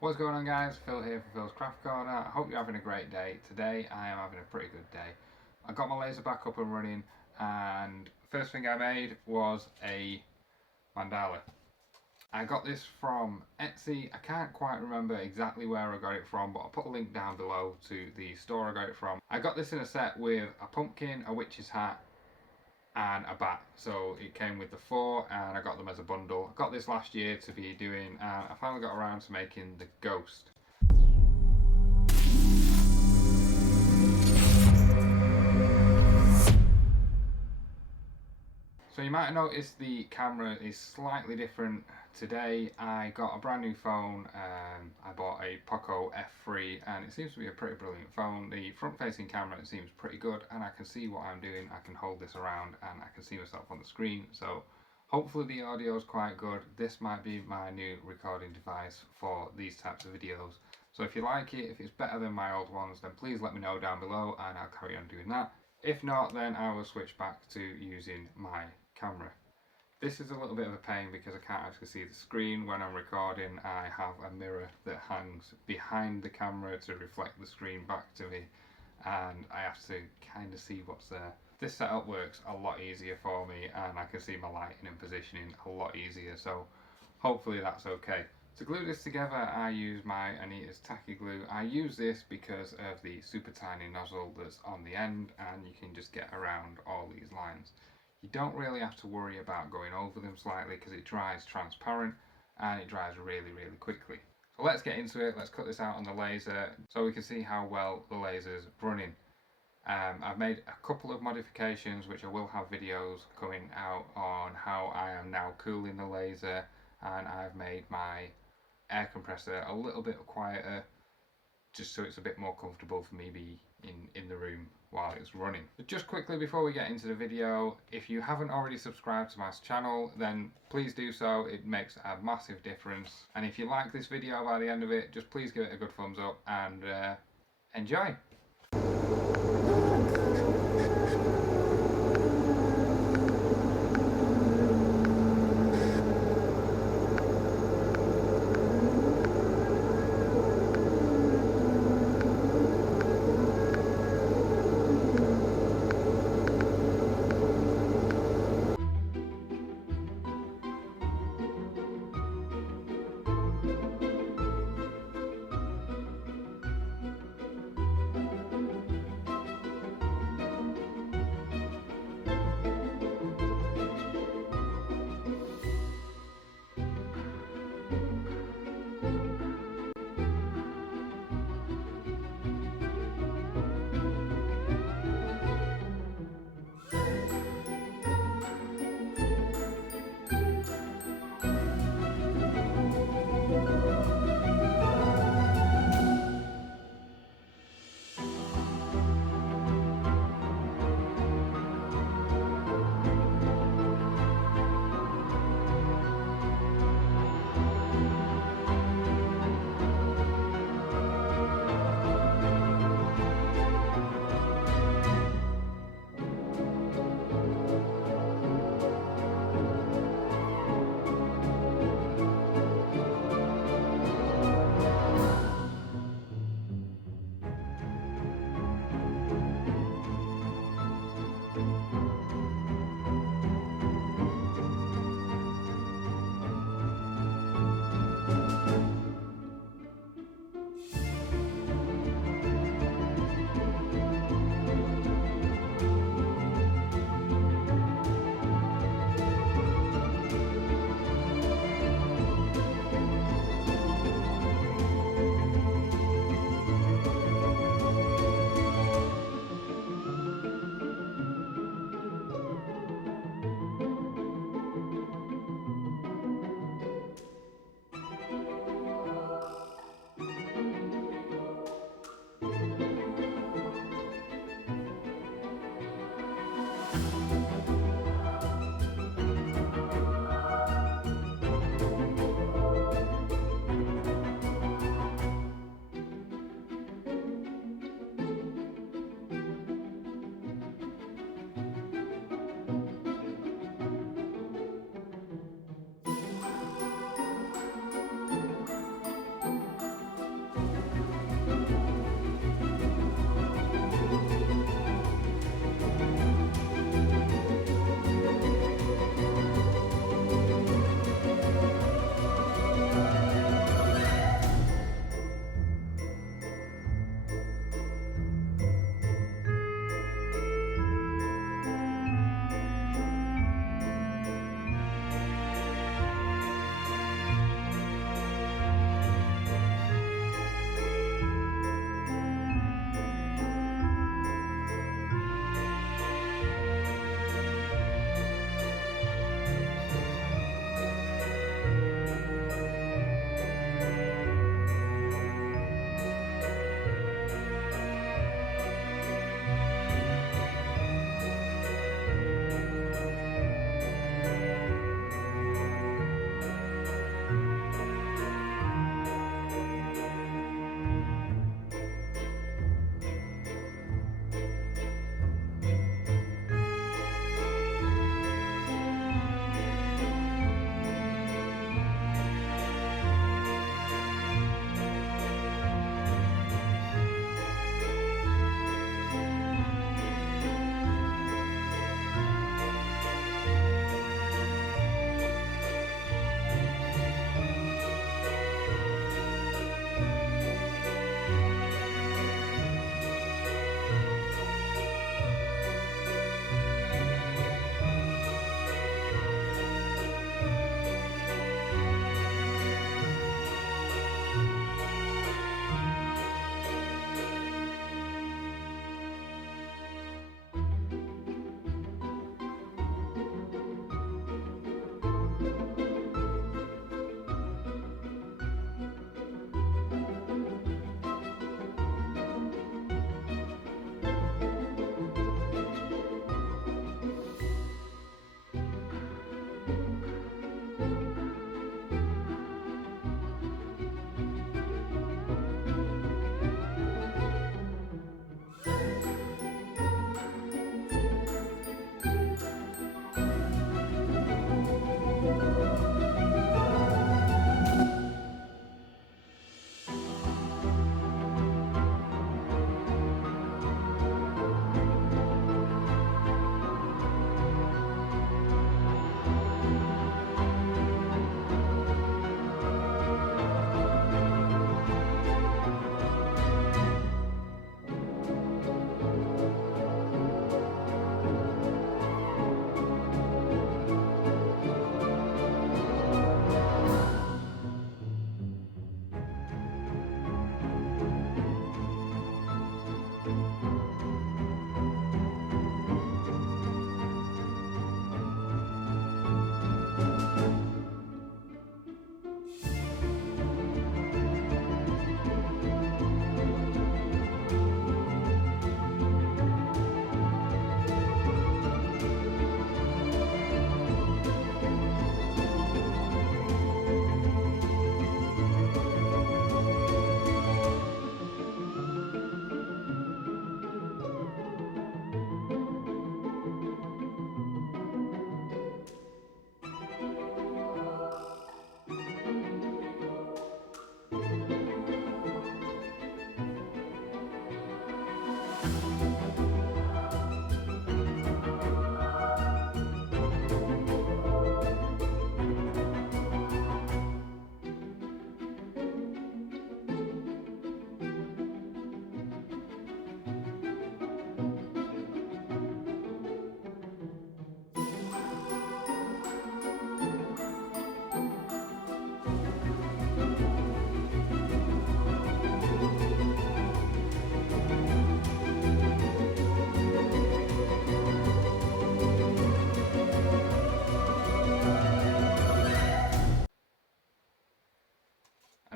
What's going on, guys? Phil here for Phil's Craft Corner. I hope you're having a great day. Today I am having a pretty good day. I got my laser back up and running, and first thing I made was a mandala. I got this from Etsy. I can't quite remember exactly where I got it from, but I'll put a link down below to the store I got it from. I got this in a set with a pumpkin, a witch's hat, and a bat. So it came with the four, and I got them as a bundle. I got this last year to be doing, and I finally got around to making the ghost. So you might have noticed the camera is slightly different. Today I got a brand new phone. I bought a Poco F3 and it seems to be a pretty brilliant phone. The front facing camera seems pretty good and I can see what I'm doing. I can hold this around and I can see myself on the screen. So hopefully the audio is quite good. This might be my new recording device for these types of videos. So if you like it, if it's better than my old ones, then please let me know down below and I'll carry on doing that. If not, then I will switch back to using my camera. This is a little bit of a pain because I can't actually see the screen when I'm recording. I have a mirror that hangs behind the camera to reflect the screen back to me, and I have to kind of see what's there. This setup works a lot easier for me and I can see my lighting and positioning a lot easier, so hopefully that's okay. To glue this together I use my Anita's tacky glue. I use this because of the super tiny nozzle that's on the end and you can just get around all these lines. You don't really have to worry about going over them slightly because it dries transparent and it dries really quickly. So let's get into it. Let's cut this out on the laser so we can see how well the laser's running. I've made a couple of modifications which I will have videos coming out on how I am now cooling the laser, and I've made my air compressor a little bit quieter just so it's a bit more comfortable for me be in the room while it's running. But just quickly before we get into the video, if you haven't already subscribed to my channel then please do so. It makes a massive difference, and if you like this video by the end of it, just please give it a good thumbs up and enjoy.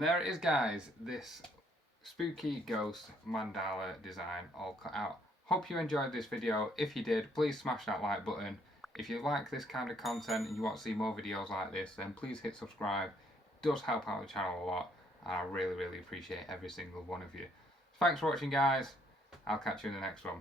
And there it is, guys, this spooky ghost mandala design all cut out. Hope you enjoyed this video. If you did, please smash that like button. If you like this kind of content and you want to see more videos like this, then please hit subscribe. It does help out the channel a lot, and I really appreciate every single one of you. Thanks for watching, guys. I'll catch you in the next one.